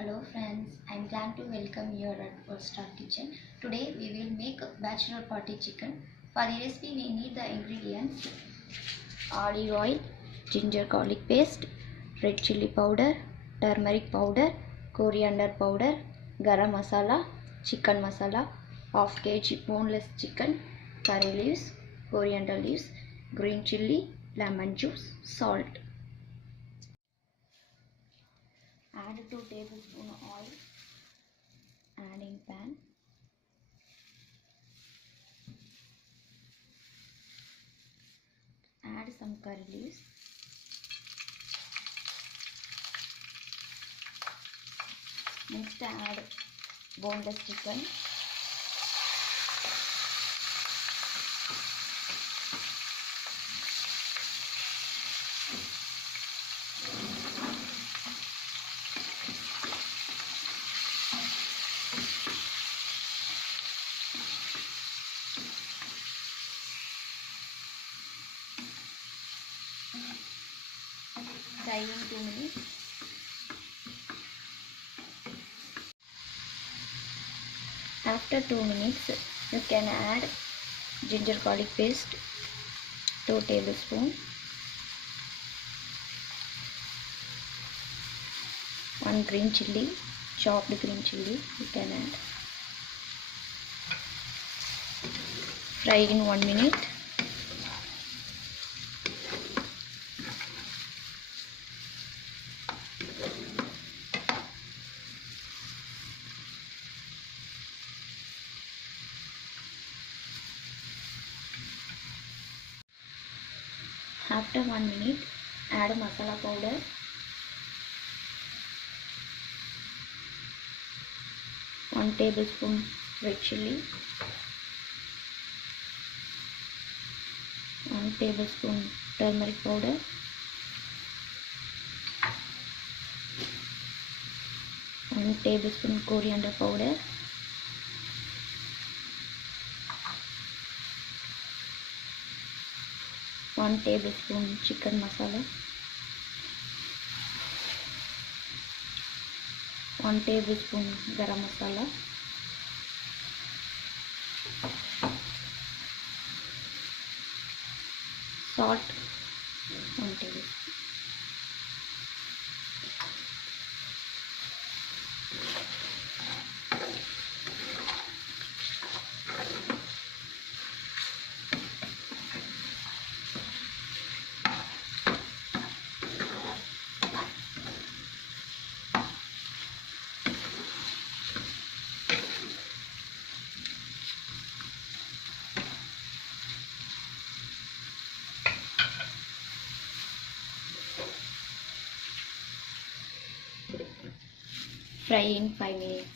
Hello friends, I am glad to welcome you at Bachelor Kitchen. Today we will make Bachelor Party Chicken. For the recipe we need the ingredients: olive oil, ginger garlic paste, red chilli powder, turmeric powder, coriander powder, garam masala, chicken masala, half kg boneless chicken, curry leaves, coriander leaves, green chilli, lemon juice, salt. Add 2 tablespoons oil. Add in pan. Add some curry leaves. Next add boneless chicken. Fry in 2 minutes. After 2 minutes, you can add ginger garlic paste 2 tablespoons, 1 green chilli, chopped green chilli you can add. Fry in 1 minute. After 1 minute, add masala powder, one tablespoon red chilli, 1 tablespoon turmeric powder, 1 tablespoon coriander powder, 1 tablespoon chicken masala, 1 tablespoon garam masala, salt 1 tablespoon. Fry in 5 minutes.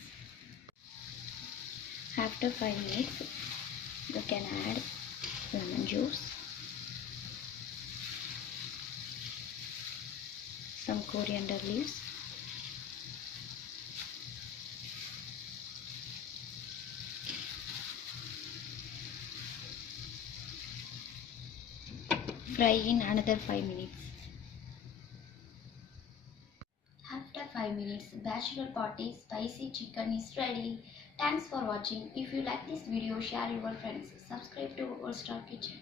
After 5 minutes, you can add lemon juice, some coriander leaves, fry in another 5 minutes. After 5 minutes, Bachelor Party spicy chicken is ready. Thanks for watching. If you like this video, share your friends. Subscribe to Bachelor Kitchen.